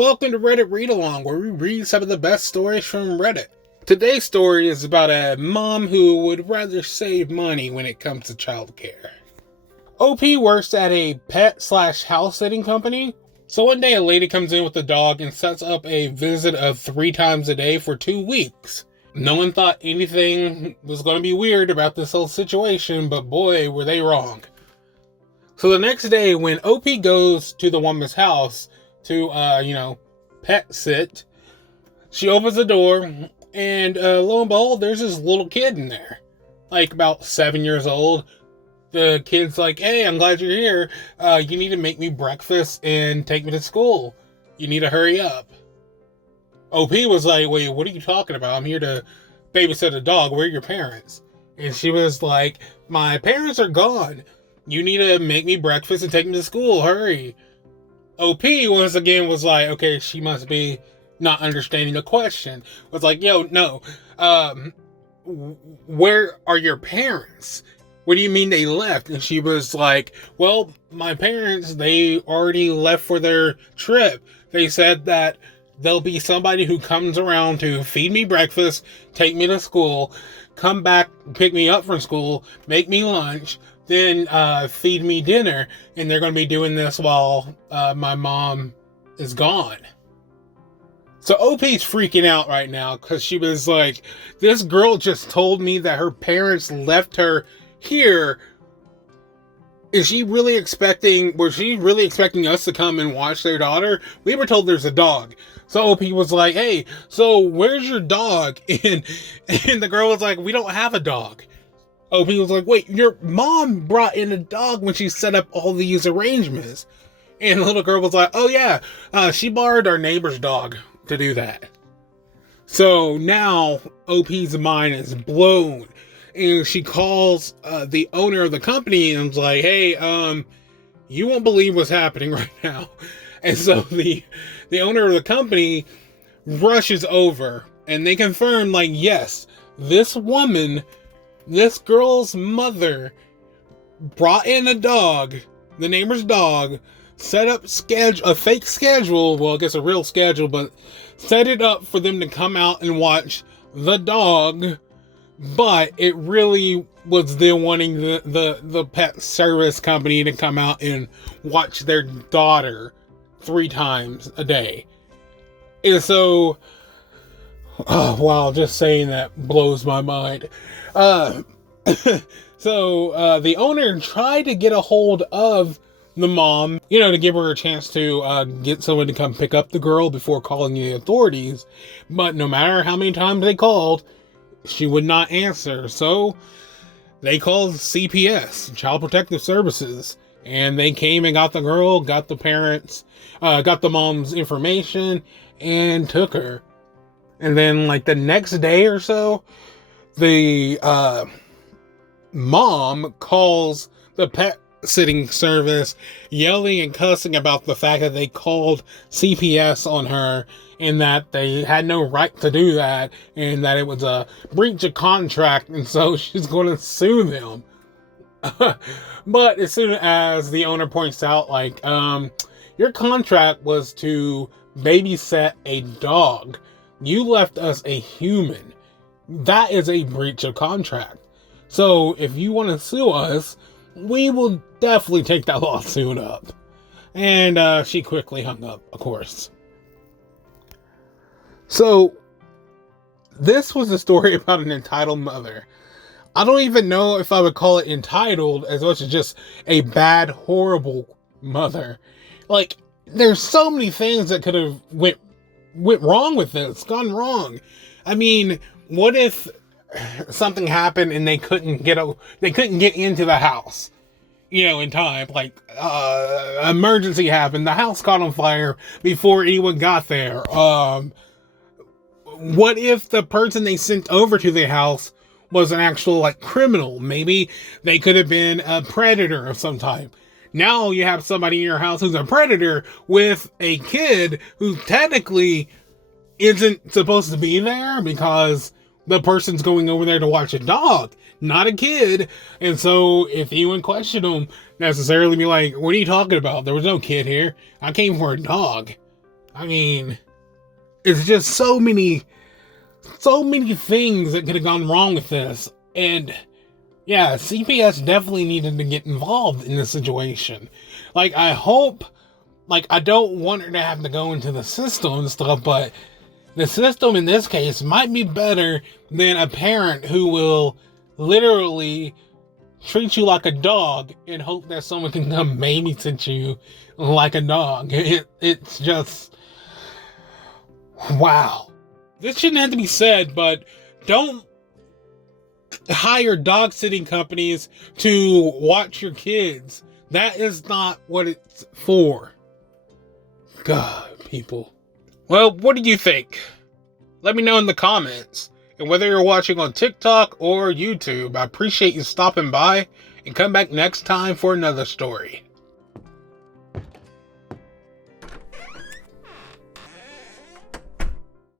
Welcome to Reddit Read Along, where we read some of the best stories from Reddit. Today's story is about a mom who would rather save money when it comes to childcare. OP works at a pet/house sitting company. So one day a lady comes in with a dog and sets up a visit of 3 times a day for 2 weeks. No one thought anything was going to be weird about this whole situation, but boy, were they wrong. So the next day when OP goes to the woman's house to, pet sit, she opens the door, and lo and behold, there's this little kid in there. Like about 7 years old. The kid's like, hey, I'm glad you're here. You need to make me breakfast and take me to school. You need to hurry up. OP was like, wait, what are you talking about? I'm here to babysit a dog. Where are your parents? And she was like, my parents are gone. You need to make me breakfast and take me to school. Hurry. OP once again was like, okay, she must be not understanding the question. Was like, yo, no. Where are your parents? What do you mean they left? And she was like, well, my parents, they already left for their trip. They said that there'll be somebody who comes around to feed me breakfast, take me to school, come back, pick me up from school, make me lunch, then feed me dinner, and they're going to be doing this while my mom is gone. So OP's freaking out right now because she was like, this girl just told me that her parents left her here. Was she really expecting us to come and watch their daughter? We were told there's a dog. So OP was like, hey, so where's your dog? And the girl was like, we don't have a dog. OP was like, wait, your mom brought in a dog when she set up all these arrangements. And the little girl was like, oh yeah, she borrowed our neighbor's dog to do that. So now OP's mind is blown. And she calls the owner of the company and was like, hey, you won't believe what's happening right now. And so the owner of the company rushes over and they confirm, like, yes, this woman, this girl's mother, brought in a dog, the neighbor's dog, set up a fake schedule, well, I guess a real schedule, but set it up for them to come out and watch the dog. But it really was them wanting the pet service company to come out and watch their daughter 3 times a day. And so, oh, wow, just saying that blows my mind. So the owner tried to get a hold of the mom, to give her a chance to get someone to come pick up the girl before calling the authorities. But no matter how many times they called, she would not answer. So they called CPS, Child Protective Services, and they came and got the girl, got the parents, got the mom's information, and took her. And then, like, the next day or so, the mom calls the pet sitting service, yelling and cussing about the fact that they called CPS on her and that they had no right to do that and that it was a breach of contract, and so she's going to sue them. But as soon as the owner points out, like, your contract was to babysit a dog. You left us a human. That is a breach of contract. So if you want to sue us, we will definitely take that lawsuit up. And she quickly hung up, of course. So this was a story about an entitled mother. I don't even know if I would call it entitled as much as just a bad, horrible mother. Like, there's so many things that could have went wrong with this, gone wrong. I mean, what if something happened and they couldn't get into the house, in time? Like, emergency happened, the house caught on fire before anyone got there. What if the person they sent over to the house was an actual, like, criminal? Maybe they could have been a predator of some type. Now you have somebody in your house who's a predator with a kid who technically isn't supposed to be there because the person's going over there to watch a dog, not a kid. And so if you would question them, necessarily be like, what are you talking about? There was no kid here. I came for a dog. I mean, it's just so many things that could have gone wrong with this. And yeah, CPS definitely needed to get involved in this situation. Like, I hope, like, I don't want her to have to go into the system and stuff, but the system in this case might be better than a parent who will literally treat you like a dog and hope that someone can come babysit you like a dog. It's just, wow. This shouldn't have to be said, but don't hire dog sitting companies to watch your kids. That is not what it's for. God, people. Well, what do you think? Let me know in the comments. And whether you're watching on TikTok or YouTube, I appreciate you stopping by, and come back next time for another story.